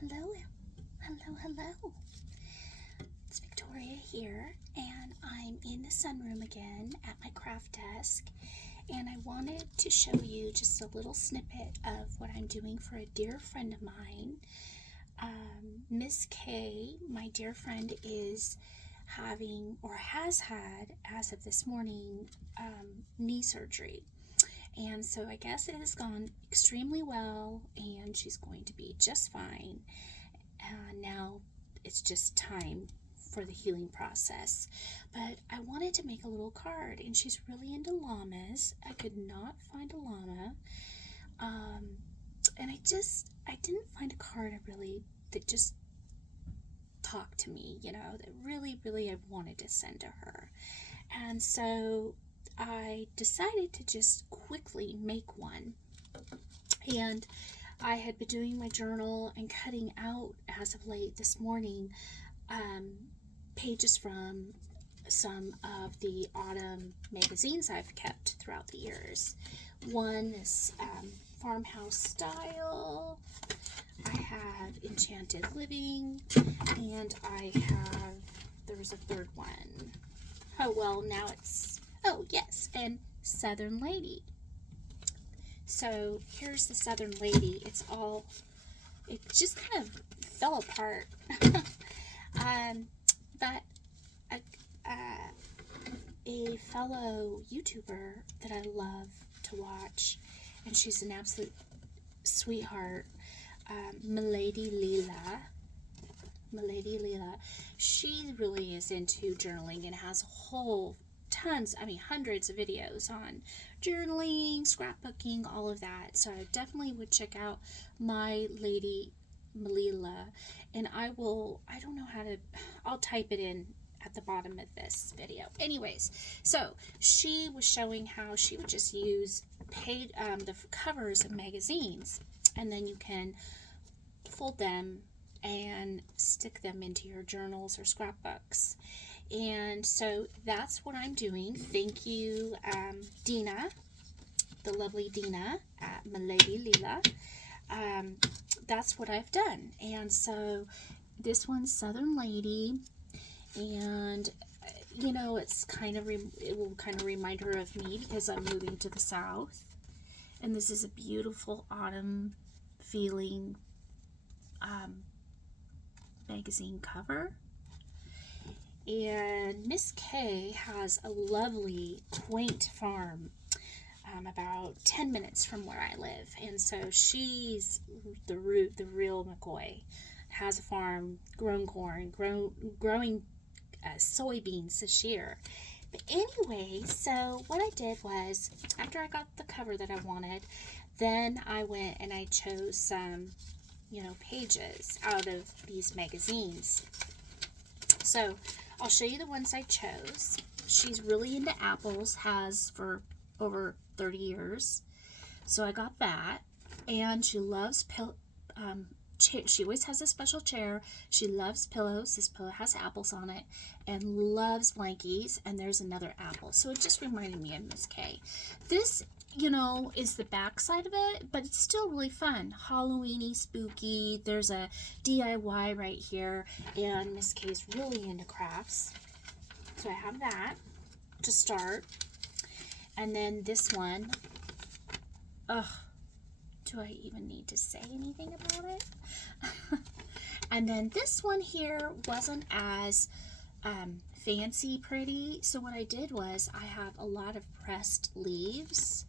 Hello, hello. It's Victoria here, and I'm in the sunroom again at my craft desk, and I wanted to show you just a little snippet of what I'm doing for a dear friend of mine. Miss K, my dear friend, is having, or has had, as of this morning, knee surgery. And so I guess it has gone extremely well, and she's going to be just fine. Now it's just time for the healing process. But I wanted to make a little card, and she's really into llamas. I could not find a llama. And I didn't find a card that just talked to me, that really I wanted to send to her. And so I decided to just quickly make one. And I had been doing my journal and cutting out, as of late this morning, pages from some of the autumn magazines I've kept throughout the years. One is Farmhouse Style. I have Enchanted Living, and there was a third one. And Southern Lady. So here's the Southern Lady. It just kind of fell apart. But a fellow YouTuber that I love to watch, and she's an absolute sweetheart, Milady Leela, she really is into journaling and has hundreds of videos on journaling, scrapbooking, all of that. So I definitely would check out my lady Malila, and I'll type it in at the bottom of this video. Anyways, so she was showing how she would just use the covers of magazines, and then you can fold them and stick them into your journals or scrapbooks. And so that's what I'm doing. Thank you, Dina, the lovely Dina at Milady Leela. That's what I've done. And so this one's Southern Lady, and it will kind of remind her of me because I'm moving to the South. And this is a beautiful autumn feeling magazine cover. And Miss K has a lovely, quaint farm about 10 minutes from where I live. And so she's the real McCoy. Has a farm, grown corn, growing soybeans this year. But anyway, so what I did was, after I got the cover that I wanted, then I went and I chose some, pages out of these magazines. So I'll show you the ones I chose. She's really into apples, has for over 30 years. So I got that. And she loves she always has a special chair. She loves pillows. This pillow has apples on it, and loves blankies. And there's another apple. So it just reminded me of Miss K. This, is the back side of it, but it's still really fun. Halloweeny, spooky. There's a DIY right here, and Miss K's really into crafts. So I have that to start. And then this one, do I even need to say anything about it? And then this one here wasn't as fancy pretty. So what I did was I have a lot of pressed leaves.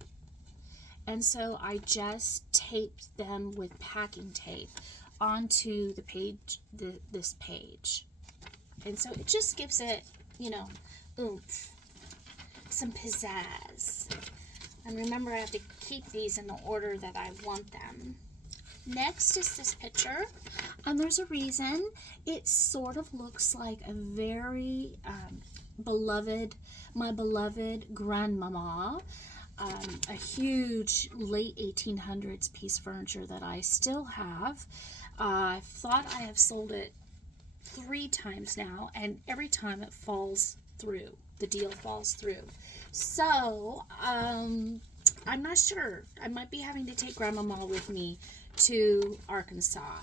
And so I just taped them with packing tape onto the page, this page. And so it just gives it, oomph, some pizzazz. And remember, I have to keep these in the order that I want them. Next is this picture, and there's a reason. It sort of looks like a very my beloved grandmama, a huge late 1800s piece of furniture that I still have. I thought I have sold it 3 times now, and every time it falls through. The deal falls through. So, I'm not sure. I might be having to take Grandmama with me to Arkansas.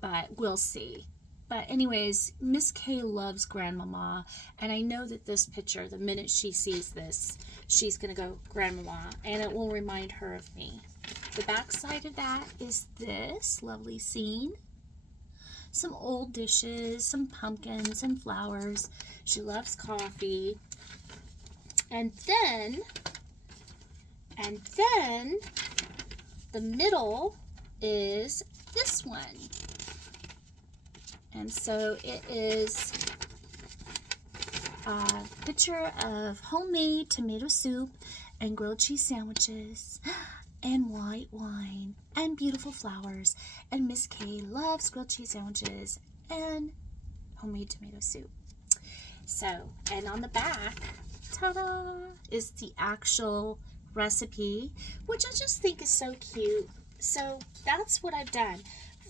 but we'll see. But anyways, Miss K loves Grandmama, and I know that this picture, the minute she sees this, she's going to go, Grandmama, and it will remind her of me. The back side of that is this lovely scene. Some old dishes, some pumpkins and flowers. She loves coffee. And then the middle is this one. And so it is a picture of homemade tomato soup and grilled cheese sandwiches and white wine and beautiful flowers. And Miss K loves grilled cheese sandwiches and homemade tomato soup. So, and on the back, ta-da, is the actual recipe, which I just think is so cute. So that's what I've done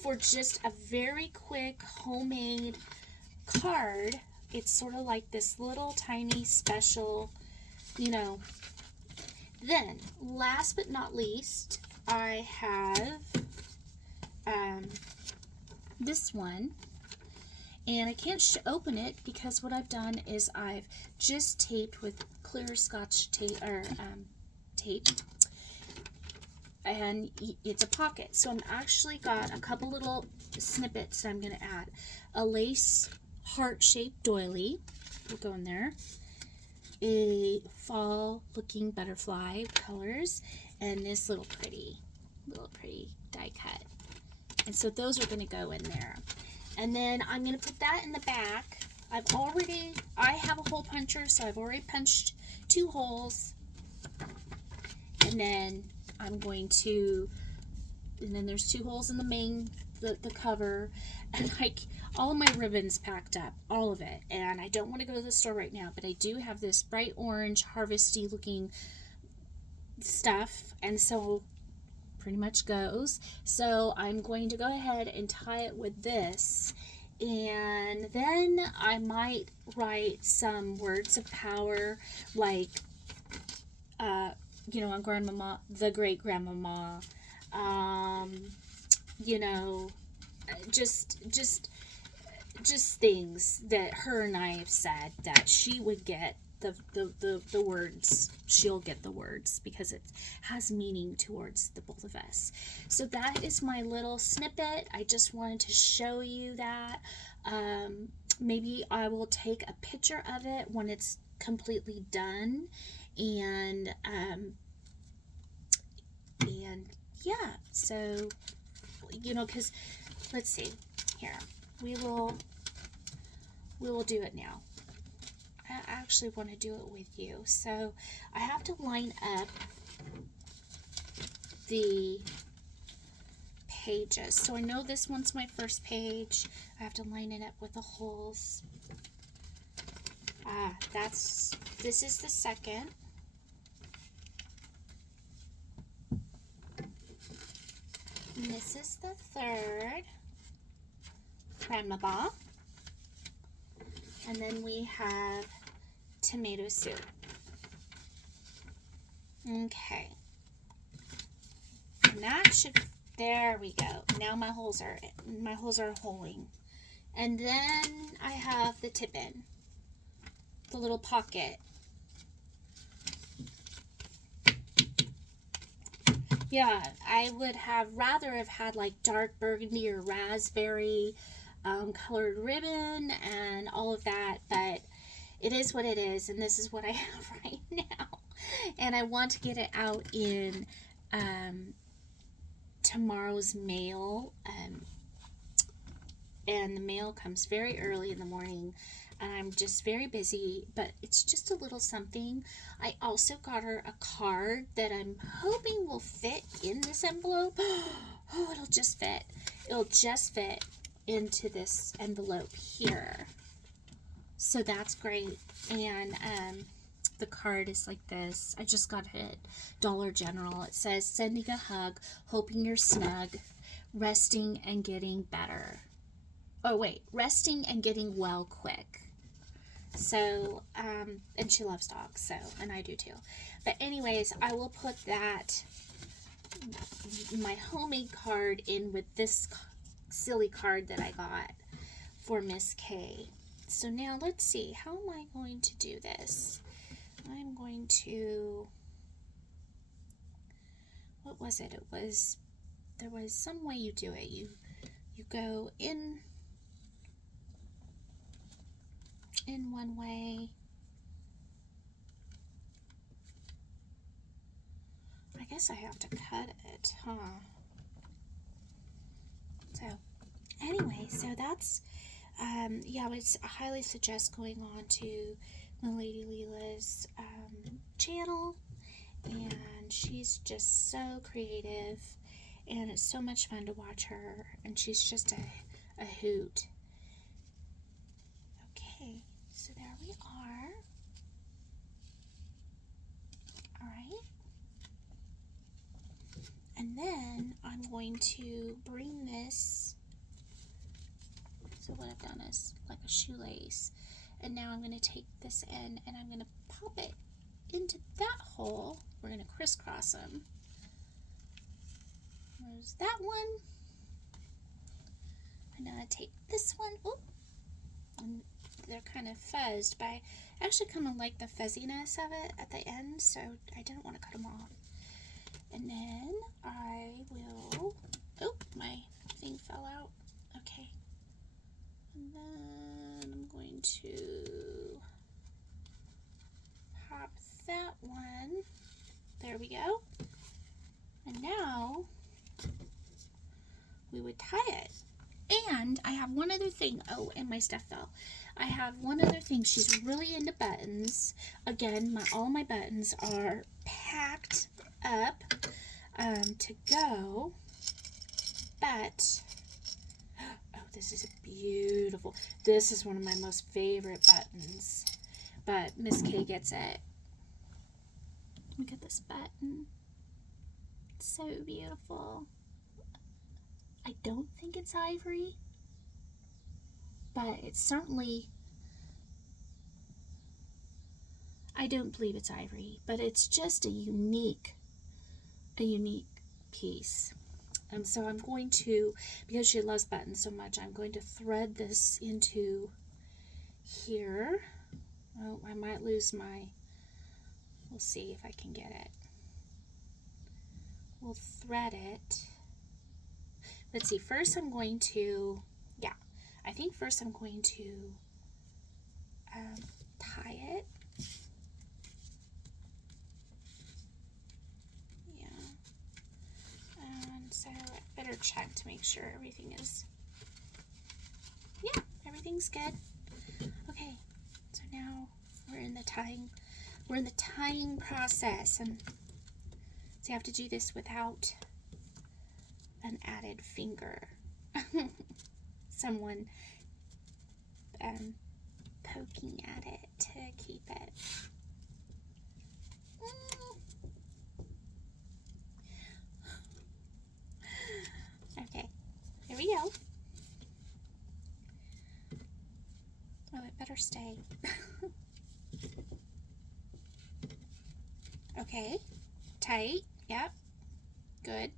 for just a very quick homemade card. It's sort of like this little tiny special, you know. Then, last but not least, I have this one. And I can't open it because what I've done is I've just taped with clear Scotch tape, tape. And it's a pocket. So I'm actually got a couple little snippets that I'm going to add. A lace heart-shaped doily will go in there. A fall-looking butterfly colors. And this little pretty die cut. And so those are going to go in there. And then I'm going to put that in the back. I have a hole puncher, so I've already punched 2 holes. And then I'm going to, and then there's 2 holes in the main, the cover, and like all of my ribbons packed up, all of it. And I don't want to go to the store right now, but I do have this bright orange harvesty looking stuff, and so pretty much goes. So I'm going to go ahead and tie it with this, and then I might write some words of power, like you know, on Grandmama, the great Grandmama, you know, just things that her and I have said that she would get the words. She'll get the words because it has meaning towards the both of us. So that is my little snippet. I just wanted to show you that. Maybe I will take a picture of it when it's completely done, and yeah, so, you know, because let's see here, we will do it now. I actually want to do it with you. So I have to line up the pages. So I know this one's my first page. I have to line it up with the holes. This is the second. And this is the third. Grandmama. And then we have tomato soup. Okay. And that should, there we go. Now my holes are holing. And then I have the tip-in, the little pocket. Yeah, I would have rather have had like dark burgundy or raspberry colored ribbon and all of that, but it is what it is, and this is what I have right now. And I want to get it out in tomorrow's mail, and the mail comes very early in the morning, and I'm just very busy, but it's just a little something. I also got her a card that I'm hoping will fit in this envelope. Oh, it'll just fit. It'll just fit into this envelope here. So that's great. And the card is like this. I just got it at Dollar General. It says, sending a hug, hoping you're snug, resting and getting better. Oh, wait, resting and getting well quick. So, and she loves dogs, so, and I do too. But anyways, I will put that, my homemade card in with this silly card that I got for Miss K. So now let's see, how am I going to do this? I'm going to, what was it? There was some way you do it. You go in one way. I guess I have to cut it, huh? So anyway, so that's, yeah, I would highly suggest going on to Lady Leela's channel, and she's just so creative, and it's so much fun to watch her, and she's just a hoot. Okay, so there we are. All right. And then I'm going to bring this, so what I've done is like a shoelace, and now I'm going to take this end and I'm going to pop it into that hole. We're going to crisscross them. There's that one. And now I take this one. Oop. And they're kind of fuzzed, but I actually kind of like the fuzziness of it at the end, so I didn't want to cut them off. And then I will, oh, my thing fell out. Okay. And then I'm going to pop that one. There we go. And now we would tie it. And I have one other thing. Oh, and my stuff fell. I have one other thing. She's really into buttons. Again, all my buttons are packed up to go. But, oh, this is beautiful. This is one of my most favorite buttons. But Miss K gets it. Look at this button. It's so beautiful. I don't think it's ivory, but it's certainly, I don't believe it's ivory, but it's just a unique piece. So I'm going to, because she loves buttons so much, I'm going to thread this into here. Oh, I might lose my, we'll see if I can get it. We'll thread it. Let's see, first I'm going to, yeah, I think first I'm going to tie it. Yeah. And so I better check to make sure everything is, yeah, everything's good. Okay, so now we're in the tying process, and so you have to do this without an added finger. Someone poking at it to keep it. Okay, here we go. Oh, it better stay. Okay, tight, yep, good.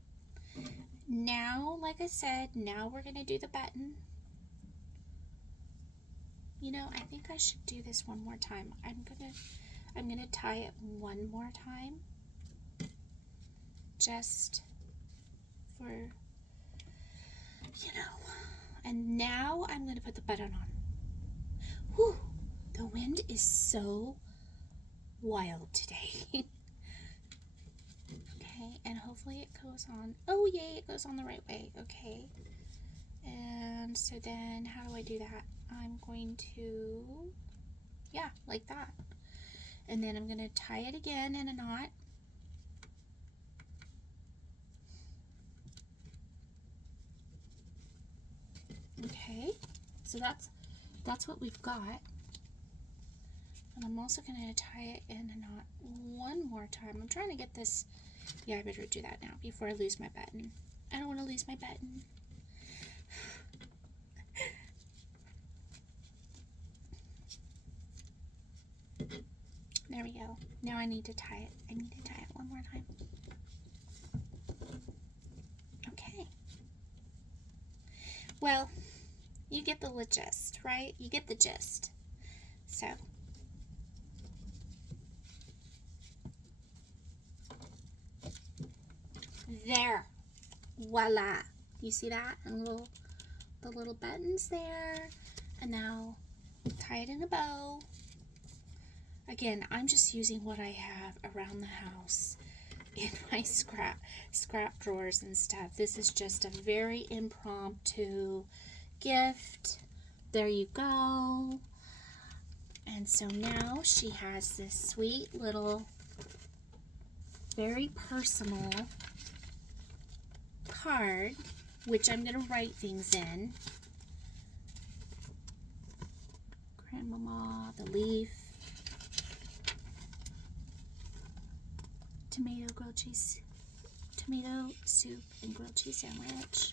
Now, like I said, now we're going to do the button. You know, I think I should do this one more time. I'm gonna tie it one more time. Just for, you know. And now I'm going to put the button on. Whew, the wind is so wild today. Okay, and hopefully it goes on. Oh, yay, it goes on the right way. Okay. And so then how do I do that? I'm going to, yeah, like that. And then I'm going to tie it again in a knot. Okay, so that's what we've got. And I'm also going to tie it in a knot one more time. I'm trying to get this, yeah, I better do that now before I lose my button. I don't want to lose my button. There we go. Now I need to tie it. I need to tie it one more time. Okay. Well, you get the gist, right? You get the gist. So, there. Voila. You see that? And the little buttons there. And now tie it in a bow. Again, I'm just using what I have around the house in my scrap drawers and stuff. This is just a very impromptu gift. There you go. And so now she has this sweet little, very personal card, which I'm going to write things in. Grandmama, the leaf, tomato soup and grilled cheese sandwich,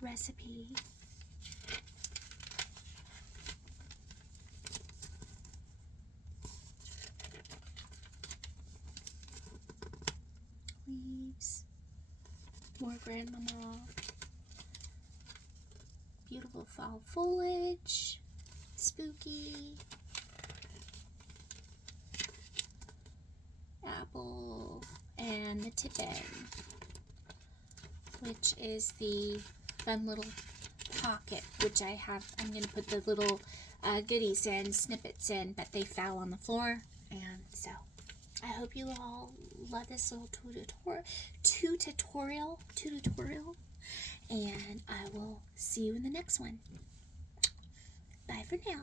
recipe, leaves, more grandmama, beautiful fall foliage, spooky, apple, and the tip-in, which is the fun little pocket, which I'm going to put the little goodies in, snippets in, but they fell on the floor. And so I hope you all love this little tutorial, and I will see you in the next one. Bye for now.